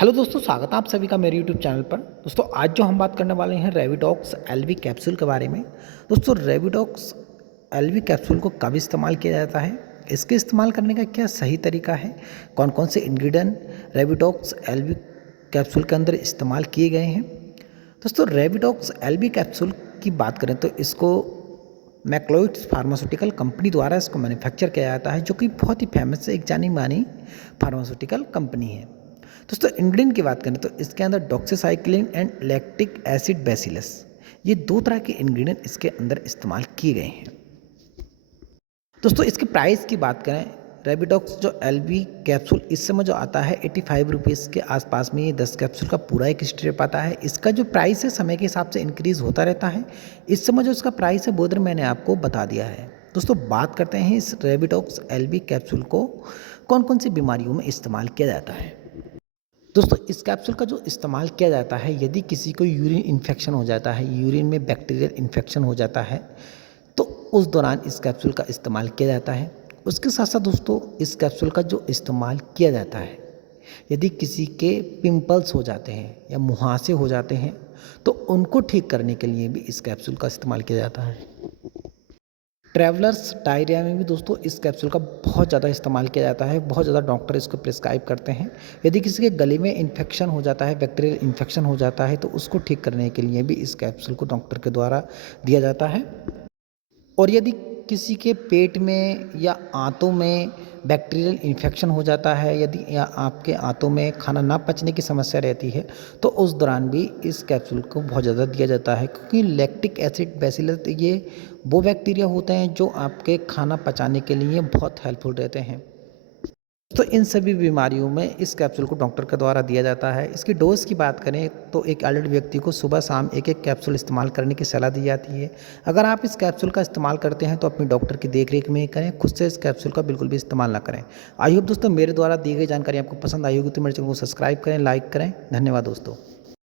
Hello दोस्तों, स्वागत है आप सभी का मेरे यूट्यूब चैनल पर। दोस्तों आज जो हम बात करने वाले हैं रेविडॉक्स एलवी कैप्सूल के बारे में। दोस्तों रेविडॉक्स एलवी कैप्सूल को कब इस्तेमाल किया जाता है, इसके इस्तेमाल करने का क्या सही तरीका है, कौन कौन से इंग्रेडिएंट रेविडॉक्स एलवी कैप्सूल के अंदर इस्तेमाल किए गए हैं। दोस्तों रेविडॉक्स एलवी कैप्सूल की बात करें तो इसको मैक्लोइड्स फार्मास्यूटिकल कंपनी द्वारा इसको मैन्युफैक्चर किया जाता है, जो कि बहुत ही फेमस एक जानी मानी फार्मास्यूटिकल कंपनी है। दोस्तों इंग्रेडिएंट की बात करें तो इसके अंदर doxycycline and lactic acid bacillus, ये दो तरह के इंग्रेडिएंट इसके अंदर इस्तेमाल किए गए हैं। दोस्तों इसके प्राइस की बात करें, रेबिडॉक्स जो एलवी कैप्सूल इस समय जो आता है 85 रुपीज़ के आसपास में, ये 10 कैप्सूल का पूरा एक स्ट्रिप आता है। इसका जो प्राइस है समय के हिसाब से इंक्रीज़ होता रहता है। इस समय जो इसका प्राइस है वो इधर मैंने आपको बता दिया है। दोस्तों बात करते हैं इस रेबिडॉक्स एलवी कैप्सूल को कौन कौन सी बीमारियों में इस्तेमाल किया जाता है। दोस्तों इस कैप्सूल का जो इस्तेमाल किया जाता है, यदि किसी को यूरिन इन्फेक्शन हो जाता है, यूरिन में बैक्टीरियल इन्फेक्शन हो जाता है, तो उस दौरान इस कैप्सूल का इस्तेमाल किया जाता है। उसके साथ साथ दोस्तों इस कैप्सूल का जो इस्तेमाल किया जाता है, यदि किसी के पिंपल्स हो जाते हैं या मुहासे हो जाते हैं, तो उनको ठीक करने के लिए भी इस कैप्सूल का इस्तेमाल किया जाता है। ट्रैवलर्स डायरिया में भी दोस्तों इस कैप्सूल का बहुत ज़्यादा इस्तेमाल किया जाता है, बहुत ज़्यादा डॉक्टर इसको प्रिस्क्राइब करते हैं। यदि किसी के गले में इन्फेक्शन हो जाता है, बैक्टीरियल इन्फेक्शन हो जाता है, तो उसको ठीक करने के लिए भी इस कैप्सूल को डॉक्टर के द्वारा दिया जाता है। और यदि किसी के पेट में या आंतों में बैक्टीरियल इन्फेक्शन हो जाता है, यदि या आपके आंतों में खाना ना पचने की समस्या रहती है, तो उस दौरान भी इस कैप्सूल को बहुत ज़्यादा दिया जाता है, क्योंकि लैक्टिक एसिड बेसिलस ये वो बैक्टीरिया होते हैं जो आपके खाना पचाने के लिए बहुत हेल्पफुल रहते हैं। तो इन सभी बीमारियों में इस कैप्सूल को डॉक्टर के द्वारा दिया जाता है। इसकी डोज़ की बात करें तो एक एडल्ट व्यक्ति को सुबह शाम एक एक कैप्सूल इस्तेमाल करने की सलाह दी जाती है। अगर आप इस कैप्सूल का इस्तेमाल करते हैं तो अपने डॉक्टर की देखरेख में ही करें, खुद से इस कैप्सूल का बिल्कुल भी इस्तेमाल ना करें। आई होप दोस्तों मेरे द्वारा दी गई जानकारी आपको पसंद आई होगी, तो मेरे चैनल को सब्सक्राइब करें, लाइक करें। धन्यवाद दोस्तों।